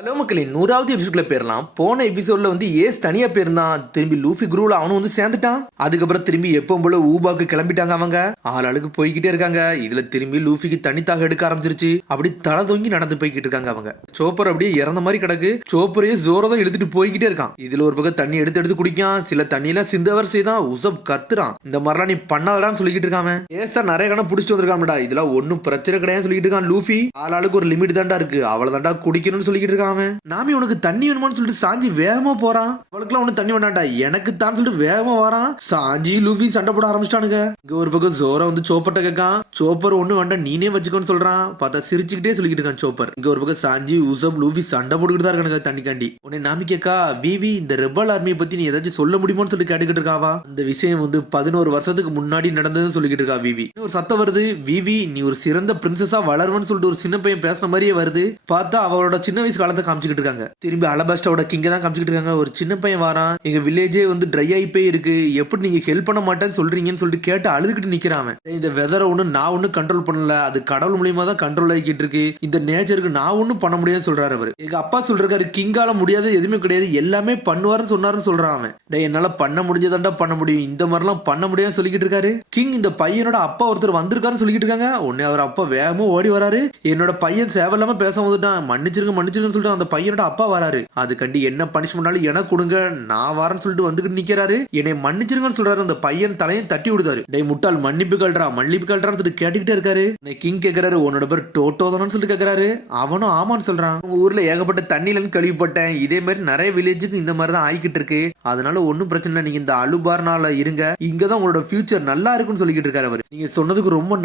Hello மக்களே, 100வது எபிசோட்ல போயிடலாம். போன எபிசோட்ல ஏஸ் தனியா போயிருந்தான். திரும்பி லூஃபி குரூல அவனும் சேர்ந்துட்டான். அதுக்கப்புறம் திரும்பி எப்பவும் போல ஊபாக்கு கிளம்பிட்டாங்க. அவங்க ஆளாளுக்கு போய்கிட்டே இருக்காங்க. இதுல திரும்பி லூஃபிக்கு தனித்தாக எடுக்க ஆரம்பிச்சிருச்சு. அப்படி தலை தொங்கி நடந்து போய்கிட்டு இருக்காங்க. அவங்க சோப்பர் அப்படியே இறந்த மாதிரி கிடக்கு. சோப்பரையே ஜோரா தான் எடுத்துட்டு போய்கிட்டே இருக்கான். இதுல ஒரு பக்கம் தண்ணி எடுத்து எடுத்து குடிக்கான். சில தண்ணியெல்லாம் சிந்தவர் செய்தான். உசப் கத்துறான். இந்த மாதிரிலாம் நீ பண்ணாதடான்னு சொல்லிக்கிட்டு இருக்காம ஏசா நிறைய கணம் பிடிச்சிட்டு வந்திருக்காமடா. இதெல்லாம் ஒன்னும் பிரச்சனை கிடையாது சொல்லிட்டு இருக்கான். லூஃபி ஆளாளுக்கு ஒரு லிமிட் தாண்டா இருக்கு, அவ்வளவு தாண்டா குடிக்கணும்னு சொல்லிக்கிட்டு இருக்கான். நாமி உனக்கு தண்ணி வேணுமான்னு சொல்லிட்டு சாஞ்சி வேகமா போறான். அவளுக்குலாம் ஒண்ணு தண்ணி வேண்டாண்டா, எனக்கு தான் சொல்லிட்டு வேகமா வரான். சாஞ்சி லூஃபி சண்டை போட ஆரம்பிச்சிட்டானுங்க. இங்க ஒரு பக்கம் ஜோரா சோப்பர்ட்ட கேட்கான். சோப்பர் ஒண்ணு வேண்டாம் நீனே வச்சுக்கோன்னு சொல்றான். பார்த்தா சிரிச்சுக்கிட்டே சொல்லிக்கிட்டு இருக்கான் சோப்பர். இங்க ஒரு பக்கம் சாஞ்சி உசப் லூஃபி சண்டை போட்டுக்கிட்டு தான் இருக்கானுங்க தண்ணிக்காண்டி. உன்னை நாமி கேக்கா, விவி இந்த ரெபல் ஆர்மியை பத்தி நீ ஏதாச்சும் சொல்ல முடியுமோன்னு சொல்லி கேட்டுக்கிட்டு இருக்காவா. இந்த விஷயம் 11 வருஷத்துக்கு முன்னாடி நடந்ததுன்னு சொல்லிக்கிட்டு இருக்கா விவி. ஒரு சத்தம் வருது, விவி நீ ஒரு சிறந்த பிரின்சஸா வளருவன்னு சொல்லிட்டு ஒரு சின்ன பையன் பேசின மாதிரியே வருது. பார்த்தா அவளோட சின்ன வயசு காலத்தை காமிச்சுக்கிட்டு இருக்காங்க. திரும்பி அலபாஸ்டாவோட கிங்க தான் காமிச்சுக்கிட்டு இருக்காங்க. ஒரு சின்ன பையன் வாரான். எங்க வில்லேஜே ட்ரை ஆகி போய் இருக்கு, எப்படி நீங்க ஹெல்ப் பண்ண மாட்டேன்னு சொல்றீங்கன்னு சொல்லிட்டு கேட்டு அழுதுகிட்டு நிக்கிறான். இந்த வெதரை நான் ஒன்னும் கண்ட்ரோல் பண்ணல, அது கடவுள் மூலியமா தான் கண்ட்ரோல் ஆகிட்டு இருக்கு. இந்த நேச்சருக்கு நான் ஒன்னும் பண்ண முடியாதுன்னு சொல்றாரு அவரு. எங்க அப்பா சொல்றாரு, கிங்கால முடியாது எதுவுமே கிடையாது, எல்லாமே பண்ணுவாருன்னு சொன்னாருன்னு சொல்றான் அவன். என்னால பண்ண முடிஞ்சதாண்டா பண்ண முடியும், இந்த மாதிரிலாம் பண்ண முடியாதுன்னு சொல்லிக்கிட்டு இருக்காரு. கிங் இந்த பையனோட அப்பா ஒருத்தர் வந்திருக்காருன்னு சொல்லிக்கிட்டு இருக்காங்க. உடனே அவர் அப்பா வேகமா ஓடி வராரு. என்னோட பையன் சேவலாம பேச வந்துட்டான், மன்னிச்சிருங்கன்னு சொல்லிட்டு அந்த பையனோட அப்பா வராரு. அதுக்கண்டி என்ன பனிஷ்மெண்டாலும் எனக்கு கொடுங்க, நான் வரேன்னு சொல்லிட்டு வந்துகிட்டு நிக்கிறாரு. என்னை மன்னிச்சிருங்கன்னு சொல்றாரு. அந்த பையன் தலையும் தட்டி விடுதாரு. டேய் முட்டாள், மன்னிப்பு கல்றான்னு சொல்லிட்டு கேட்டுக்கிட்டே இருக்காரு. கிங் கேக்குறாரு, உன்னோட பேர் டோட்டோ தானு சொல்லிட்டு கேக்குறாரு. அவனும் ஆமான்னு சொல்றான். உங்க ஊர்ல ஏகப்பட்ட தண்ணிலன்னு கழுவிப்பட்டேன், இதே மாதிரி நிறைய வில்லேஜுக்கு இந்த மாதிரி தான் ஆயிக்கிட்டு இருக்கு, அதனால ஒன்னும் பிரச்சனை இல்லை, நீங்க இந்த அலுபார்னால இருங்க, இங்கதான் உங்களோட ஃபியூச்சர் நல்லா இருக்குன்னு சொல்லிக்கிட்டு இருக்காரு அவரு. நீங்க சொன்னதுக்கு ரொம்ப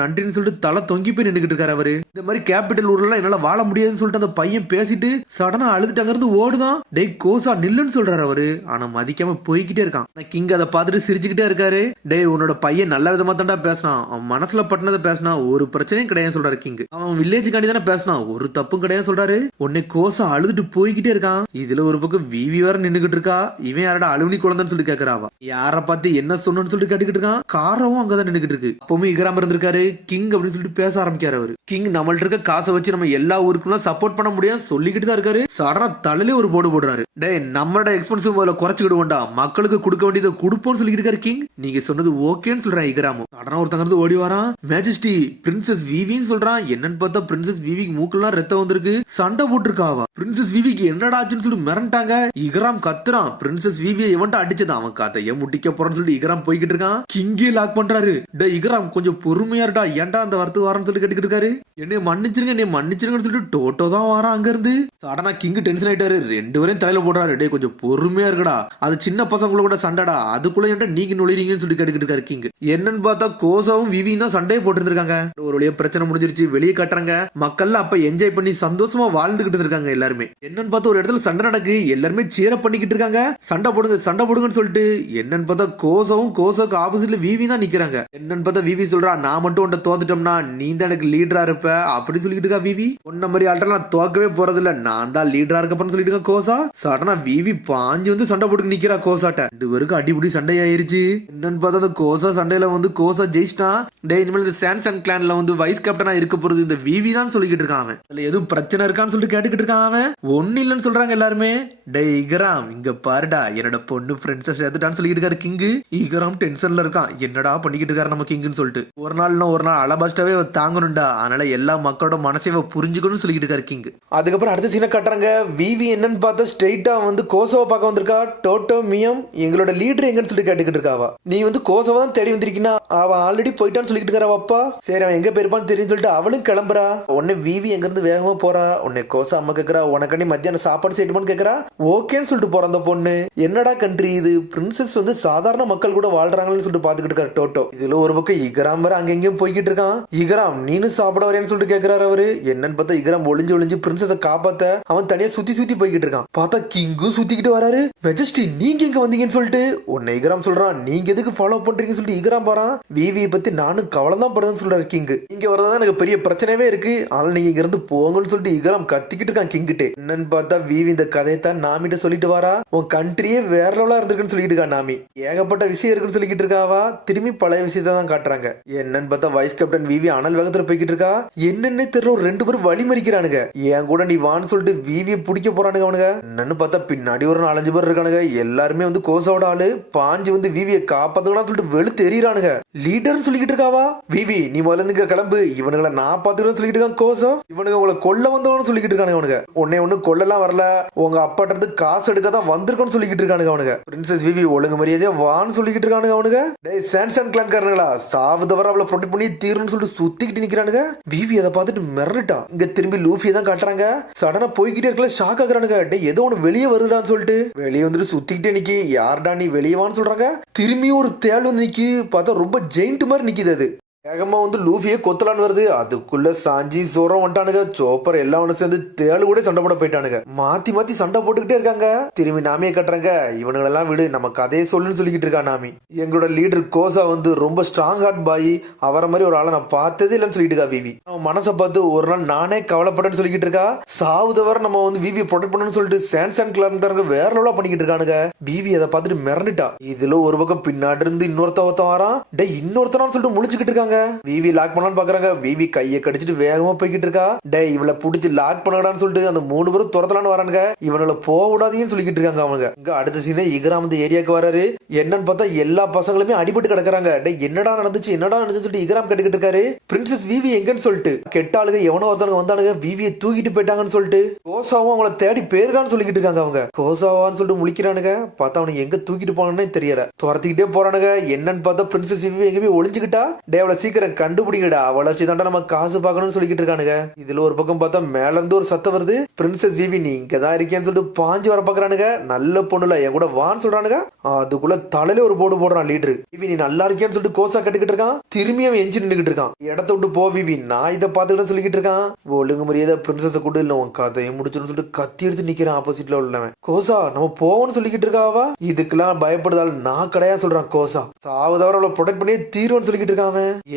நன்றின்னு சொல்லிட்டு தலை தொங்கி போய் நின்றுகிட்டு இருக்காரு அவரு. இந்த மாதிரி கேபிட்டல் ஊர்ல என்னால வாழ முடியாதுன்னு சொல்லிட்டு அந்த பையன் பேசிட்டு சடனா அழுதுட்டாங்க ஓடுதான். டேய் கோசா நில்லுன்னு சொல்றாரு அவரு. ஆனா மதிக்காம போய்கிட்டே இருக்கான். கிங் அதை பார்த்துட்டு சிரிச்சுக்கிட்டே இருக்காரு. டேய் உன்னோட பையன் நல்ல விதமா தாண்டா பேசினான், அவன் மனசுல பட்டினதை பேசினா, ஒரு பிரச்சனையும் கிடையாது சொல்றாரு கிங். அவன் வில்லேஜுக்காண்டி தானே பேசினான், ஒரு தப்பும் கிடையாது சொல்றாரு. உன்னை கோசா அழுதுட்டு போய்கிட்டே இருக்கான். இதுல ஒரு பக்கம் விவி வேற நின்னுகிட்டு இருக்கா. இவன் யாரோட அலுமினி குழந்தைன்னு சொல்லி கேக்குறாவா. யார பார்த்து என்ன சொன்னு சொல்லிட்டு கேட்டுக்கிட்டு இருக்கான். காரவும் அங்கதான் நின்னுகிட்டு இருக்கு. அப்பவும் இகராம இருந்திருக்காரு. கிங் அப்படின்னு சொல்லிட்டு பேச ஆரம்பிக்காரு அவரு. கிங் நம்மள்ட்ட இருக்க காசை வச்சு நம்ம எல்லா ஊருக்கும் சப்போர்ட் பண்ண முடியாது சொல்லிக்கிட்டு தான் இருக்காரு. சடனா தலையிலே ஒரு போடு போடுறாரு. டேய் நம்மளோட எக்ஸ்பென்சிவ் முதல்ல குறைச்சிக்கிடுவோம்டா, மக்களுக்கு கொடுக்க வேண்டியதை கொடுப்போம்னு சொல்லிட்டு இருக்காரு கிங். நீங்க சொன்னது ஓகேன்னு சொல்றான் இகராமும். சடனா ஒருத்தங்க ஓடி வரான். மேஜஸ்டி பிரின்சஸ் விவின்னு சொல்றான். என்னன்னு பார்த்தா பிரின்சஸ் விவிக்கு மூக்கெல்லாம் ரத்தம் வந்திருக்கு, சண்டை போட்டுருக்காவா. பிரின்சஸ் விவிக்கு என்னடா ஆச்சுன்னு சொல்லிட்டு மிரண்டாங்க. இகராம் கத்துறான், பிரின்சஸ் விவியை எவன்ட்ட அடிச்சது, அவன் கதைய முட்டிக்க போறான்னு சொல்லிட்டு இகராம் போய்கிட்டு இருக்கான். கிங்கே லாக் பண்றாரு. டே இகராம் கொஞ்சம் பொறுமையா இருடா, ஏன்டா அந்த வரத்து வாரன்னு சொல்லிட்டு கேட்டுக்கிட்டு இருக்காரு. என்னை மன்னிச்சிருங்கன்னு சொல்லிட்டு டோட்டோ தான் வாரான் அங்க இருந்து. சடனா கிங் டென்ஷன் ஆயிட்டாரு. ரெண்டு பேரும் தலையில போடுறாரு. டே கொஞ்சம் பொறுமையா இருக்கடா, அது சின்ன பசங்கள கூட சண்டைடா, அதுக்குள்ள ஏன்டா நீங்க நுழைறீங்கன்னு சொல்லி கேட்டுக்கிட்டு இருக்காரு கிங். என்னன்னு பார்த்தா கோசாவும் விவியும் தான் சண்டையை போட்டு இருக்காங்க. ஒரு வழியா பிரச்சனை முடிஞ்சிருச்சு, வெளியே கட்டுறாங்க. மக்கள் அப்ப என்ஜாய் பண்ணி சந்தோஷமா வாழ்ந்துகிட்டு இருக்காங்க எல்லாருமே. என்னன்னு பார்த்தா ஒரு இடத்துல சண்டை நடக்கு, எல்லாருமே சேர பண்ணிக்கிட்டு இருக்காங்க. சண்டை போடுங்கன்னு சொல்லிட்டு என்னன்னு பார்த்தா கோசாவுக்கு ஆப்போசிட்ல விவி தான் நிக்கிறாங்க. என்னன்னு பார்த்தா விவி சொல்றா, நான் மட்டும் உன்ட்ட தோத்துட்டோம்னா நீ தான் எனக்கு லீடரா இருப்ப அப்படி சொல்லிக்கிட்டு இருக்கா விவி. உன்ன மாதிரி ஆள்கிட்ட நான் தோக்கவே போறது இல்ல, நான் தான் லீடரா இருக்கப்பன்னு சொல்லிட்டு இருக்க கோசா. சடனா விவி பாஞ்சு சண்டை போட்டு நிக்கிறா கோசாட்ட. ரெண்டு பேருக்கு அடிபடி சண்டை ஆயிருச்சு. என்னன்னு பார்த்தா அந்த கோசா சண்டையில கோசா ஜெயிச்சிட்டான். டே இனிமேல் இந்த சாம்சங் கிளான்ல வைஸ் கேப்டனா இருக்க போறது இந்த விவி தான் சொல்லிக்கிட்டு இருக்கான். அவன் அதுல எதுவும் பிரச்சனை இருக்கான்னு சொல்லிட்டு கேட்டுக்கிட்டு இருக்கான். அவன் ஒன்னு இல்லன்னு சொல்றாங்க எல்லாருமே. டே இகராம் இங்க பாருடா, என்னோட பொண்ணு ஃப்ரெண்ட்ஸை சேர்த்துட்டான்னு சொல்லிட்டு இருக்காரு கிங். இகராம் டென்ஷன்ல இருக்கான், என்னடா பண்ணிக்கிட்டு இருக்காரு நம்ம கிங்னு சொல்லிட்டு. ஒரு நாள் அலபாஸ்டாவே தாங்கணும்டா, அதனால எல்லா மக்களோட மனசைவ புரிஞ்சுக்கணும்னு சொல்லிட்டு இருக்காரு கிங். அதுக்கப்புறம் அடுத்த சீனை கட்டுறாங்க. விவி என்னன்னு பார்த்தா ஸ்ட்ரெயிட்டா கோசோவை பார்க்க வந்திருக்கா. டோட்டோ மியம் எங்களோட லீடர் எங்கன்னு சொல்லிட்டு கேட்டுக்கிட்டு இருக்காவா. நீ கோசோவை தான் தேடி வந்திருக்கீங்கன்னா அவன் ஆல்ரெடி போயிட்டான்னு சொல்லிட்டு இருக்காவா. அப்பா சரி அவன் எங்க போயிருப்பான்னு தெரியும் சொல்லிட்டு அவளும் கிளம்புறா. உடனே விவி எங்க இருந்து வேகமா போறா. உடனே கோசா அம்மா கேக்குறா, உனக்கண்டி மத்தியானம் சாப்பாடு செய்யணுமான்னு கேக்குறா. ஓகேன்னு சொல்லிட்டு போற அந்த பொண்ணு. என்னடா கண்ட்ரி இது, பிரின்சஸ் சாதாரண மக்கள் கூட வாழ்றாங்கன்னு சொல்லிட்டு பாத்துக்கிட்டு இருக்காரு டோட்டோ. இதுல ஒரு பக்கம் இகராம் வர அங்கெங்கயும் போய்கிட்டு இருக்கான். இகராம் நீனும் சாப்பிட வரேன்னு சொல்லிட்டு கேக்குறாரு அவரு. என்னன்னு பார்த்தா இகராம் ஒளிஞ்சு பிரின்சஸை காப்பாத்த அவன் தனியா சுத்தி போய்கிட்டு இருக்கான். பார்த்தா கிங்கும் சுத்திக்கிட்டு வராரு. மெஜஸ்டி நீங்க எங்க வந்தீங்கன்னு சொல்லிட்டு உன்னை இகராம் சொல்றான். நீங்க எதுக்கு ஃபாலோ பண்றீங்கன்னு சொல்லிட்டு இகராம் பாறான். விவியை பத்தி நானும் கவலை தான் படுதுன்னு சொல்றாரு கிங். இங்க வரதான் எனக்கு பெரிய பிரச்சனையே இருக்கு, அதனால நீங்க இங்க இருந்து போங்கன்னு சொல்லிட்டு இகராம் கத்திக்கிட்டு இருக்கான் கிங்கிட்டு. என்னன்னு பார்த்தா விவி இந்த கதையை தான் நாமிட்ட சொல்லிட்டு வரா. உன் கண்ட்ரியே வேற லெவலா இருந்திருக்குன்னு சொல்லிட்டு இருக்கா நாமி. ஏகப்பட்ட விஷயம் இருக்குன்னு சொல்லிக்கிட்டு இருக்காவா. திரும்பி பழைய விஷயத்தை தான் காட்டுறாங்க. என்னன்னு பார்த்தா வைஸ் கேப்டன் விவி அனல் வேகத்துல போய்கிட்டு இருக்கா. என்னன்னு தெரியல, ஒரு ரெண்டு பேரும் வழி மறிக்கிறானுங்க. என் கூட கூட நீ வான்னு சொல்லிட்டு விவியை பிடிக்க போறானுங்க அவனுங்க. என்னன்னு பார்த்தா பின்னாடி ஒரு 4-5 பேர் இருக்கானுங்க. எல்லாருமே வந்து கோசாவோட ஆளு. பாஞ்சு வந்து விவியை காப்பாத்துக்கலாம் சொல்லிட்டு வெளுத்து எறிறானுங்க. லீடர்னு சொல்லிக்கிட்டு இருக்காவா விவி, நீ முதல்ல இருந்து கிளம்பு, இவனுங்களை நான் பாத்துக்கிறேன்னு சொல்லிட்டு இருக்கான் கோசா. இவனுங்க உங்களை கொல்ல வந்தவனு சொல்லிக்கிட்டு இருக்கானுங்க அவனுங்க. ஒன்னு கொல்லலாம் வரல, உங்க அப்பாட்ட இருந்து காசு எடுக்க தான் வந்திருக்கோன்னு சொல்லிக்கிட்டு இருக்கானுங்க அவனுங்க. பிரின்சஸ் விவி ஒழுங்கு மரியாதையா வான்னு சொல்லிக்கிட்டு இருக்கானுங்க அவனுங்க. டேய் சான்சன் கிளான்காரங்களா, சாவு தவிர அவளை ப்ரொடெக்ட் பண்ணி தீர்னு சொல்லிட்டு சுத்திக்கிட்டு நிக்கிறானுங்க. விவி அதை பார்த்துட்டு மிரட்டா. இங்க திரும்பி லூஃபியை தான் காட்டுறாங்க. சடனா போய்கிட்டே இருக்கல, ஷாக் ஆகுறானுங்க. டே ஏதோ ஒண்ணு வெளியே வருதுடான்னு சொல்லிட்டு வெளியே வந்துட்டு சுத்திக்கிட்டே நிக்கி. யார்டா நீ வெளியே வான்னு சொல்றாங்க. திரும்பியும் ஒரு தேள் வந்து நிக்கி. பார்த்தா ரொம்ப ஜெயிண்ட் மாதிரி நிக்குது. அது வேகமா வந்து லூஃபியே கொத்தலான்னு வருது. அதுக்குள்ள சாஞ்சி சோரம் வந்துட்டானுங்க. சோப்பர் எல்லாம் ஒண்ணு சேர்ந்து தேளு கூட சண்டை போட போயிட்டானுங்க. மாத்தி மாத்தி சண்டை போட்டுக்கிட்டே இருக்காங்க. திரும்பி நாமியை கட்டுறாங்க. இவனுங்களெல்லாம் விடு, நம்ம கதையை சொல்லுன்னு சொல்லிக்கிட்டு இருக்கா நாமி. எங்களோட லீடர் கோசா வந்து ரொம்ப ஸ்ட்ராங் ஹார்ட் பாய், அவரை மாதிரி ஒரு ஆளை நான் பார்த்ததே இல்லைன்னு சொல்லிட்டு இருக்கா விவி. அவன் மனசை பார்த்து ஒரு நாள் நானே கவலைப்பட்டேன்னு சொல்லிக்கிட்டு இருக்கா. சாவுதவரை நம்ம வந்து விவியை ப்ரொடெக்ட் பண்ணணும்னு சொல்லிட்டு சான்சன் கிளான்காரங்க வேற லெவலா பண்ணிக்கிட்டு இருக்கானுங்க. விவி அதை பார்த்துட்டு மிரண்டுட்டா. இதுல ஒரு பக்கம் பின்னாடி இருந்து இன்னொருத்த வரான். டே இன்னொருத்தனான்னு சொல்லிட்டு முழிச்சுக்கிட்டு இருக்காங்க. விவி லாக் பண்ணலான்னு பாக்குறாங்க. விவி கையை கடிச்சிட்டு வேகமா போய்கிட்டு இருக்கா. டே இவளை புடிச்சு லாக் பண்ணடான்னு சொல்லிட்டு அந்த 3 பேரும் துரத்தலான்னு வரானுங்க. இவனால போக விடாதீங்கன்னு சொல்லிக்கிட்டு இருக்காங்க அவங்க. இங்க அடுத்த சீனே இகராம் வந்து ஏரியாவுக்கு வராரு. என்னன்னு பார்த்தா எல்லா பசங்களுமே அடிபட்டு கிடக்குறாங்க. டே என்னடா நடந்துச்சு சொல்லிட்டு இகராம் கேட்டுக்கிட்டு இருக்காரு. பிரின்சஸ் விவி எங்கன்னு சொல்லிட்டு கெட்டாளுங்க எவனோ ஒருத்தவங்க வந்தானுங்க. விவியை தூக்கிட்டு போயிட்டாங்கன்னு சொல்லிட்டு கோசாவும் அவங்கள தேடி பேருக்கான்னு சொல்லிக்கிட்டு இருக்காங்க அவங்க. கோசாவான்னு சொல்லிட்டு முழிக்கிறானுங்க. பார்த்தா அவனுக்கு எங்க தூக்கிட்டு போனானே தெரியல. துரத்திக்கிட்டே போறானுங்க. என்னன்னு பார்த்தா பிரின்சஸ் விவி எங்க போய் ஒளிஞ்சுக்கிட்டா. டே அவளை சீக்கிரம் கண்டுபிடிங்கடா, அவளை வச்சு தாண்டா நம்ம காசு பார்க்கணும்னு சொல்லிக்கிட்டு இருக்கானுங்க. இதுல ஒரு பக்கம் பார்த்தா மேல இருந்து ஒரு சத்தம் வருது. பிரின்சஸ் விவி நீ இங்கதான் இருக்கேன்னு சொல்லிட்டு பாஞ்சு வர பாக்குறானுங்க. நல்ல பொண்ணுல என் கூட வான்னு சொல்றானுங்க. அதுக்குள்ள தலையில ஒரு போர்டு போடுறான் லீடர். விவி நீ நல்லா இருக்கேன்னு சொல்லிட்டு கோசா கட்டுக்கிட்டு இருக்கான். திரும்பி அவன் எஞ்சி நின்னுக்கிட்டு இருக்கான். இடத்த விட்டு போ விவி, நான் இதை பாத்துக்கிட்டு சொல்லிக்கிட்டு இருக்கான். ஒழுங்கு மரியாதை பிரின்சஸ் கூட இல்ல, உன் கதையை முடிச்சுன்னு சொல்லிட்டு கத்தி எடுத்து நிக்கிறான் ஆப்போசிட்ல உள்ளவன். கோசா நம்ம போவோம்னு சொல்லிக்கிட்டு இருக்காவா. இதுக்கெல்லாம் பயப்படுதால் நான் கிடையாது சொல்றான் கோசா. சாவதவரை அவளை ப்ரொடெக்ட் பண்ணி தீர்வுன்னு சொல்லிக்கிட்டு இருக்கான்.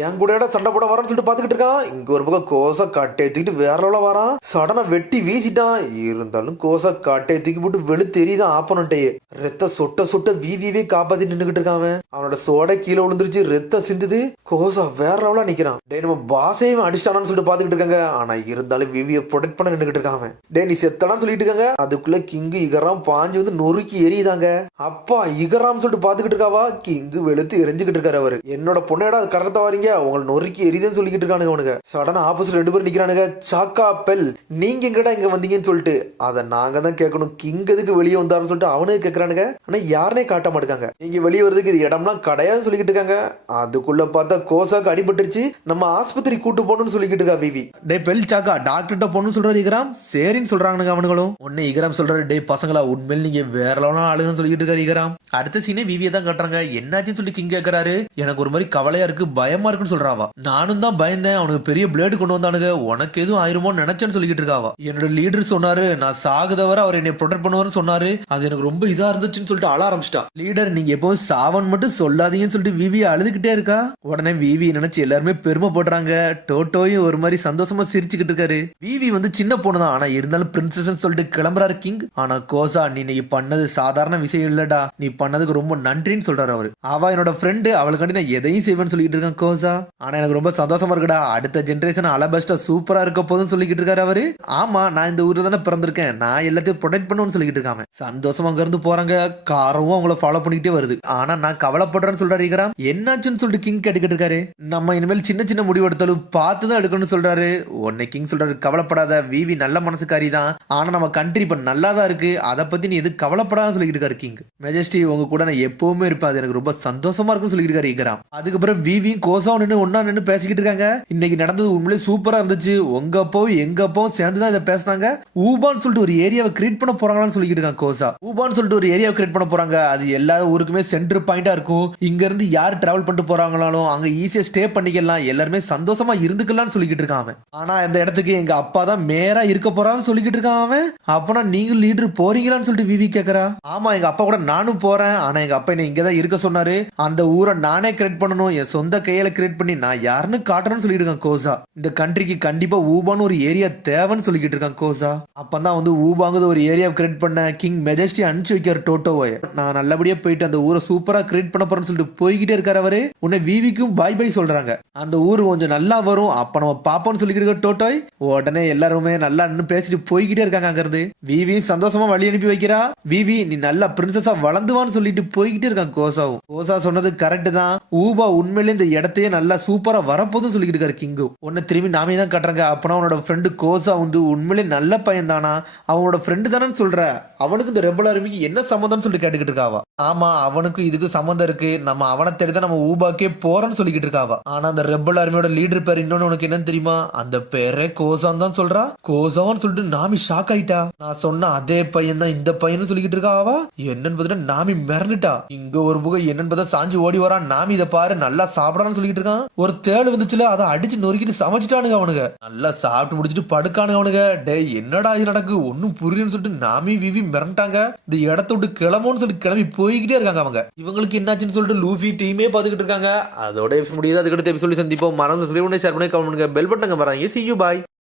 என் கூட சண்டை போட வரன்னு சொல்லிட்டு பாத்துக்கிட்டு இருக்கான். இங்க ஒரு பக்கம் கோசா கட்டை தூக்கிட்டு வேற லெவல்ல வரான். சடனா வெட்டி வீசிட்டான். இருந்தாலும் கோசா கட்டை தூக்கி போட்டு வெளுத்து எரியுதான் ஆப்பனண்ட்டையே. ரத்த சொட்ட சொட்ட விவிவே காப்பாத்தி நின்னுகிட்டு இருக்கான். அவனோட சோடை கீழே விழுந்துருச்சு, ரத்தம் சிந்துது. கோசா வேற லெவலா நிக்கிறான். டே நம்ம பாசையும் அடிச்சிட்டானு சொல்லிட்டு பாத்துக்கிட்டு இருக்காங்க. ஆனா இருந்தாலும் விவியை ப்ரொடெக்ட் பண்ண நின்னுகிட்டு இருக்கான். டே நீ செத்தடான்னு சொல்லிட்டு இருக்காங்க. அதுக்குள்ள கிங்கு இகராம் பாஞ்சு வந்து நொறுக்கி எரியுதாங்க. அப்பா இகராம் சொல்லிட்டு பாத்துக்கிட்டு இருக்காவா. கிங்கு வெளுத்து எரிஞ்சுக்கிட்டு இருக்காரு. அவரு என்னோட பொண்ணேடா கரெக்டா வரீங்க, உங்களை நொறுக்கி எரியுதுன்னு சொல்லிக்கிட்டு இருக்கானுங்க அவனுங்க. சடனா ஆப்போசிட் 2 பேர் நிக்கிறானுங்க. சாக்கா பெல் நீங்க எங்கடா இங்க வந்தீங்கன்னு சொல்லிட்டு அதை நாங்க தான் கேட்கணும். கிங் எதுக்கு வெளியே வந்தாருன்னு சொல்லிட்டு அவனுக்கு கேட்கறானுங்க. ஆனா யாருனே காட்ட மாட்டாங்க. நீங்க வெளியே வரதுக்கு இது இடம்லாம் கிடையாது சொல்லிக்கிட்டு இருக்காங்க. அதுக்குள்ள பார்த்தா கோசாக்கு அடிபட்டுருச்சு. நம்ம ஆஸ்பத்திரி கூட்டு போகணும்னு சொல்லிக்கிட்டு இருக்கா விவி. டே பெல் சாக்கா டாக்டர்கிட்ட போகணும்னு சொல்றாரு இகராம். சரின்னு சொல்றானுங்க அவனுங்களும். ஒன்னு இகராம் சொல்றாரு, டே பசங்களா உண்மையில் நீங்க வேற லெவலான ஆளுங்கன்னு சொல்லிக்கிட்டு இருக்காரு இகராம். அடுத்த சீனே விவியை தான் காட்டுறாங்க. என்னாச்சுன்னு சொல்லி கிங் கேட்கறாரு. எனக்கு ஒரு மாதிரி கவலையா இருக்கு, பயமா இருக்குன்னு சொல்றாவா. நானும் தான் பயந்தேன், அவனுக்கு பெரிய பிளேடு கொண்டு வந்தானுங்க, உனக்கு எதுவும் ஆயிருமோன்னு நினைச்சேன்னு சொல்லிக்கிட்டு இருக்காவா. என்னோட லீடர் சொன்னாரு நான் சாகுதவரை அவர் என்னை ப்ரொடெக்ட் பண்ணுவாருன்னு சொன்னாரு. அது எனக்கு ரொம்ப இதா இருந்துச்சுன்னு சொல்லிட்டு அழ ஆரம்பிச்சிட்டா. லீடர் நீங்க எப்பவும் சாவன் மட்டும் சொல்லாதீங்கன்னு சொல்லிட்டு விவி அழுதுகிட்டே இருக்கா. உடனே விவி நினைச்சு எல்லாருமே பெருமை போடுறாங்க. டோட்டோயும் ஒரு மாதிரி சந்தோஷமா சிரிச்சுக்கிட்டு இருக்காரு. விவி வந்து சின்ன பொண்ணு தான், ஆனா இருந்தாலும் பிரின்சஸ் சொல்லிட்டு கிளம்புறாரு கிங். ஆனா கோசா நீ இன்னைக்கு பண்ணது சாதாரண விஷயம் இல்லடா, நீ பண்ணதுக்கு ரொம்ப நன்றின்னு சொல்றாரு அவரு. அவ என்னோட ஃப்ரெண்டு, அவளுக்காண்டி நான் எதையும் செய்வேன்னு சொல்லிட்டு இருக்கேன் கோசா. ஆனா எனக்கு ரொம்ப சந்தோஷமா இருக்குடா, அடுத்த ஜெனரேஷன் அலபஸ்டா சூப்பரா இருக்க போதுன்னு சொல்லிக்கிட்டு இருக்காரு அவரு. ஆமா நான் இந்த ஊர்ல தானே பிறந்திருக்கேன், நான் எல்லாத்தையும் ப்ரொடெக்ட் பண்ணுவேன்னு சொல்லிக்கிட்டு இருக்காங்க. சந்தோஷமா அங்க இருந்து போறாங்க. காரும் அவங்கள ஃபாலோ பண்ணிக்கிட்டே வருது. ஆனா நான் கவலைப்படுறேன்னு சொல்றாரு இகராம். என்னாச்சுன்னு சொல்லிட்டு கிங் கேட்டுக்கிட்டு இருக்காரு. நம்ம இனிமேல் சின்ன சின்ன முடிவு எடுத்தாலும் பார்த்துதான் எடுக்கணும்னு சொல்றாரு. உன்னை கிங் சொல்றாரு கவலைப்படாத, விவி நல்ல மனசுக்காரி தான், ஆனா நம்ம கண்ட்ரி இப்ப நல்லாதான் இருக்கு, அதை பத்தி நீ எது கவலைப்படாத சொல்லிக்கிட்டு இருக்காரு கிங். மெஜஸ்டி உங்க கூட நான் எப்பவுமே இருப்பேன், அது எனக்கு ரொம்ப சந்தோஷமா இருக்குன்னு சொல்லிட்டு இருக்காரு இகராம். அதுக்கப்புறம் விவியும் கோசாவும் நின்று ஒன்னா நின்று பேசிக்கிட்டு இருக்காங்க. இன்னைக்கு நடந்தது உண்மையிலே சூப்பரா இருந்துச்சு, உங்க அப்பாவும் எங்க அப்பாவும் சேர்ந்துதான் இதை பேசினாங்க. ஊபான்னு சொல்லிட்டு ஒரு ஏரியாவை கிரியேட் பண்ண போறாங்களான்னு சொல்லிட்டு இருக்காங்க கோசா. ஊபான்னு சொல்லிட்டு ஒரு ஏரியாவை கிரியேட் பண்ண போறாங்க. அது எல்லா ஊருக்குமே சென்டர் பாயிண்டா இருக்கும். இங்க இருந்து யார் டிராவல் பண்ணிட்டு போறாங்களாலும் அங்க ஈஸியா ஸ்டே பண்ணிக்கலாம், எல்லாருமே சந்தோஷமா இருந்துக்கலாம்னு சொல்லிக்கிட்டு இருக்கான். ஆனா இந்த இடத்துக்கு எங்க அப்பா தான் மேயரா இருக்க போறான்னு சொல்லிக்கிட்டு இருக்கான் அவன். அப்பனா நீங்க லீடர் போறீங்களான்னு சொல்லிட்டு விவி கேக்குறா. ஆமா எங்க அப்பா கூட நானும் போறேன், ஆனா எங்க அப்பா என்ன இங்கதான் இருக்க சொன்னாரு, அந்த ஊரை நானே கிரியேட் பண்ணணும், என் சொந்த கையில கிரியேட் பண்ணி நான் யாருன்னு காட்டுறேன்னு சொல்லிட்டு இருக்கான் கோசா. இந்த கண்ட்ரிக்கு கண்டிப்பா ஊபான்னு ஒரு ஏரியா தேவைன்னு சொல்லிக்கிட்டு இருக்கான் கோசா. அப்பதான் வந்து ஊபாங்கிறது ஒரு ஏரியா கிரியேட் பண்ண கிங் மெஜஸ்டி அனுப்பிச்சு வைக்கிற டோட்டோவை. நான் நல்லபடியா போயிட்டு அந்த ஊரை சூப்பரா கிரியேட் பண்ண போறேன்னு சொல்லிட்டு போய்கிட்டே இருக்காரு அவரு. உன்னை விவிக்கும் பாய் பாய் சொல்றாங்க. அந்த ஊர் கொஞ்சம் நல்லா வரும் அப்ப நம்ம பாப்போம்னு சொல்லிக்கிட்டு இருக்க டோட்டோய். உடனே எல்லாருமே நல்லா இன்னும் பேசிட்டு போய்கிட்டே இருக்காங்க அங்கிருந்து. விவி சந்தோஷமா வழி அனுப்பி வைக்கிறா. விவி நீ நல்லா பிரின்சஸா வளர்ந்துவான்னு சொல்லிட்டு போய்கிட்டே இருக்கான் கோசாவும். கோசா சொன்னது கரெக்ட் தான். ஊபா உண்மையிலே இந்த இடத்தையே நல்லா சூப்பரா வரப்போதும் சொல்லிட்டு இருக்காரு கிங்கு. உன்னை திரும்பி நாமே தான் கட்டுறாங்க. அப்பனா அவனோட ஃப்ரெண்டு கோசா வந்து உண்மையிலே நல்ல பையன் தானா, அவனோட ஃப்ரெண்டு தானு சொல்ற. அவனுக்கு இந்த ரெபல் ஆர்மிக்கு என்ன சம்மந்தம்னு சொல்லிட்டு கேட்டுக்கிட்டு இருக்காவா. ஆமா அவனுக்கு இதுக்கு சம்மந்தம் இருக்கு. நம்ம அவனை தேடிதான் நம்ம ஊபாக்கே போறோம்னு சொல்லிக்கிட்டு இருக்காவா. ஆனா அந்த ரெபல் ஆர்மியோட லீடர் பேர் இன்னொன்னு உனக்கு என்னன்னு தெரியுமா? அந்த பேரே கோசான் தான் சொல்றா. கோசான்னு சொல்லிட்டு நாமி ஷாக் ஆயிட்டா. நான் சொன்ன அதே பையன் தான் இந்த பையன் சொல்லிக்கிட்டு இருக்காவா. என்னன்னு பார்த்தா நாமி மிரண்டுட்டா. இங்க ஒரு புகை என்னன்னு பார்த்தா சாஞ்சு ஓடி வரான். நாமி இதை பாரு நல்லா சாப்பிடறான்னு சொல்லிட்டு இருக்கான். ஒரு தேள் வந்துச்சுல அதை அடிச்சு நொறுக்கிட்டு சமைச்சிட்டானுங்க அவனுங்க. நல்லா சாப்பிட்டு முடிச்சுட்டு படுக்கானுங்க அவனுங்க. டே என்னடா இது நடக்கு ஒன்னும் புரியலன்னு சொல்லிட்டு நாமி விவி மிரண்டாங்க. இந்த இடத்த விட்டு கிளம்புன்னு சொல்லி கிளம்பி போய்கிட்டே இருக்காங்க அவங்க. இவங்களுக்கு என்னாச்சுன்னு சொல்லிட்டு லூஃபி டீமே பாத்துக்கிட்டு இருக்காங்க. அதோட முடியுது. அதுக்கடுத்து எபிசோட் சந்திப்போம். மறந்து ஷேர் பண்ணி கமெண்ட் பண்ணுங்க. பெல் பட்டங்க பாருங்க. See you bye.